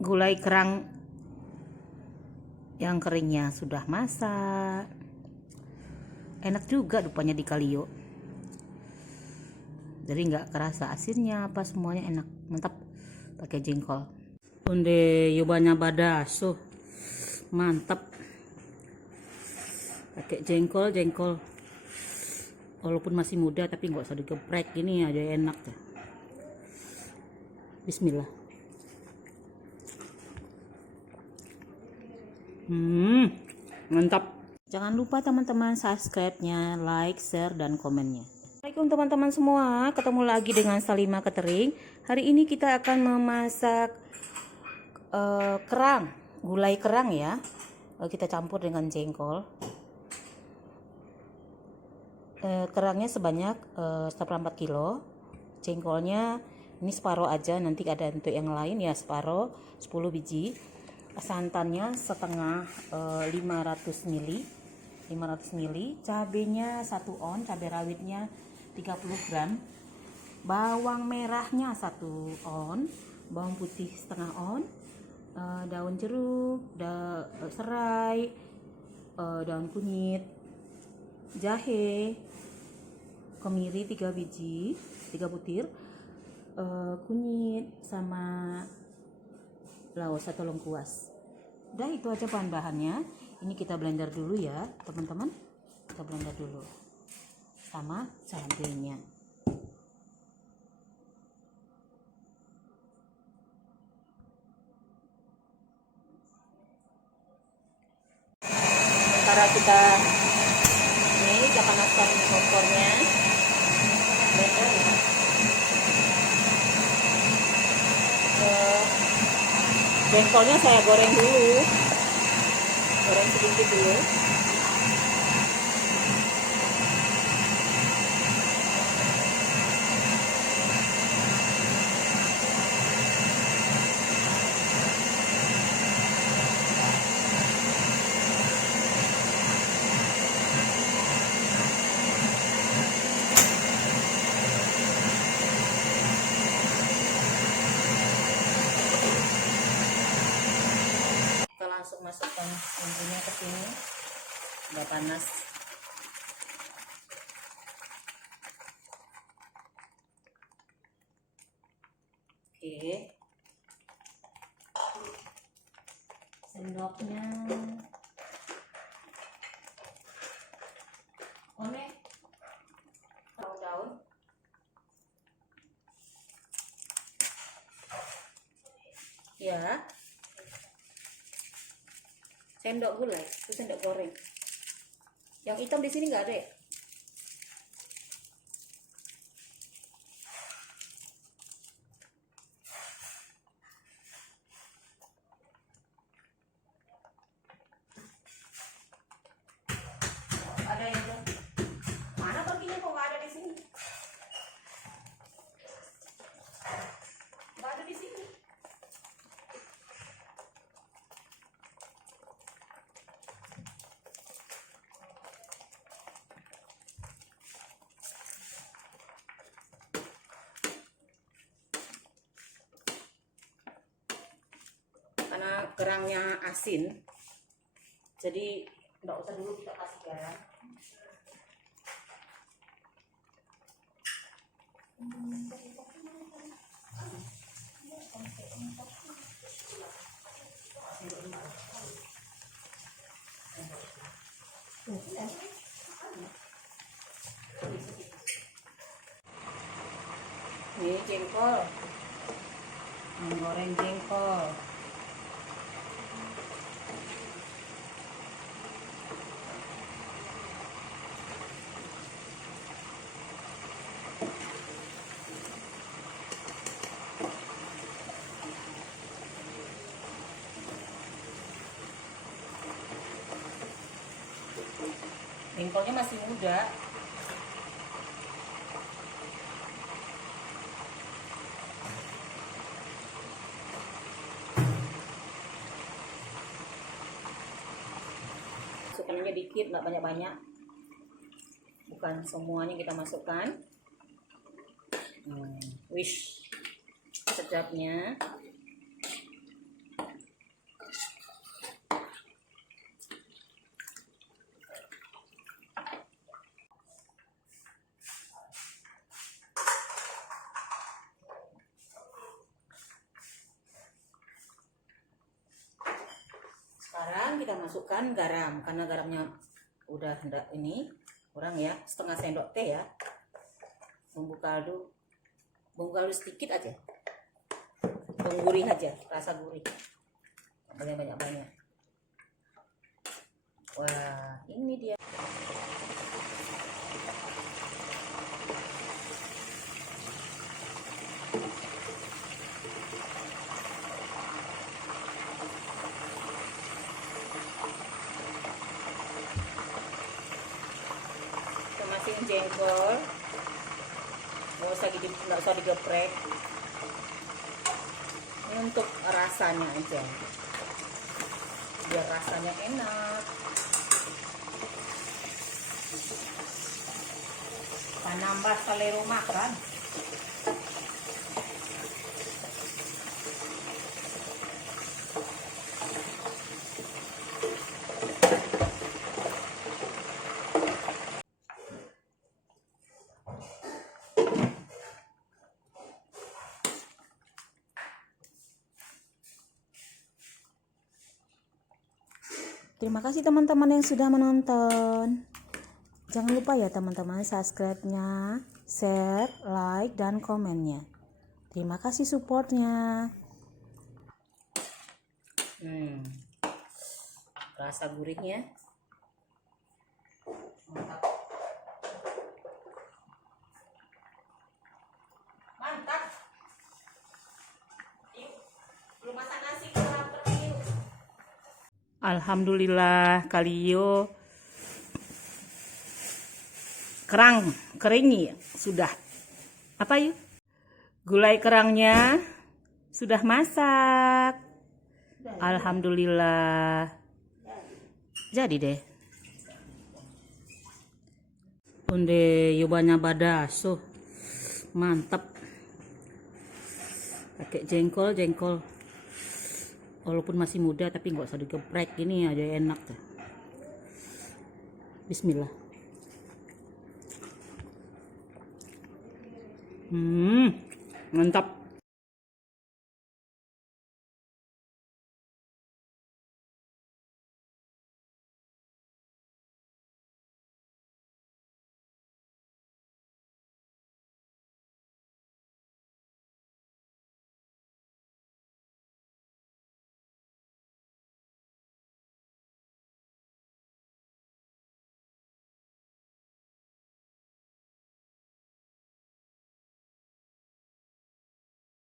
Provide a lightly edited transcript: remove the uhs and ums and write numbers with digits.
gulai kerang yang keringnya sudah masak. Enak juga rupanya di kalio. Jadi nggak kerasa asinnya, apa semuanya enak, mantap. Pakai jengkol. Unde yobanya badaso, mantap. Pakai jengkol. Walaupun masih muda tapi nggak usah digeprek, gini aja enak ya. Bismillah. Mantap. Jangan lupa teman-teman subscribe-nya, like, share, dan komennya. Assalamualaikum teman-teman semua. Ketemu lagi dengan Salima Catering. Hari ini kita akan memasak kerang, gulai kerang ya. Kita campur dengan jengkol. Kerangnya sebanyak 1,4 kilo. Jengkolnya ini separuh aja, nanti ada untuk yang lain ya, separuh 10 biji. Santannya setengah 500 ml, cabenya 1 on, cabai rawitnya 30 gram, bawang merahnya 1 on, bawang putih setengah on, daun jeruk, serai, daun kunyit, jahe, kemiri 3 biji, 3 butir, kunyit sama laos atau lengkuas. Udah, itu aja bahan-bahannya. Ini kita blender dulu ya teman-teman. Kita blender dulu sama cabenya. Sementara kita panaskan kompornya, blender ya. Jengkolnya saya goreng dulu, goreng sedikit dulu. Kita langsung masukkan bumbunya ke sini. Udah panas. Oke. Sendoknya. Daun-daun. Ya. Sendok gulai, itu sendok goreng. Yang hitam di sini nggak ada ya? Ada yang mana perginya kok nggak ada di sini? Nggak ada di sini. Karena kerangnya asin, jadi nggak usah dulu kita kasih garam. Ini jengkol, menggoreng jengkol. Jengkolnya masih muda. Masukkannya dikit, nggak banyak-banyak. Bukan semuanya kita masukkan. Wish sedapnya. kita masukkan garam, karena garamnya udah hendak ini kurang ya, setengah sendok teh ya. Bumbu kaldu sedikit aja, penggurih aja, rasa gurih, banyak. Wah, ini dia. Kita masukin jengkol, nggak usah digeprek. Ini untuk rasanya aja, biar rasanya enak. Nambah selera makan. Terima kasih teman-teman yang sudah menonton. Jangan lupa ya teman-teman, subscribe-nya, share, like, dan komennya. Terima kasih supportnya. Rasa gurihnya mantap. Mantap. Yuk, belum masak nasi, kita lapar yuk. Alhamdulillah Kalio kering sudah. Apa yuk? Gulai kerangnya sudah masak. Alhamdulillah. Jadi deh. Onde yobanya badaso. Mantap. Pakai jengkol. Walaupun masih muda tapi nggak usah digeprek, gini aja enak tuh. Bismillah. Mantap.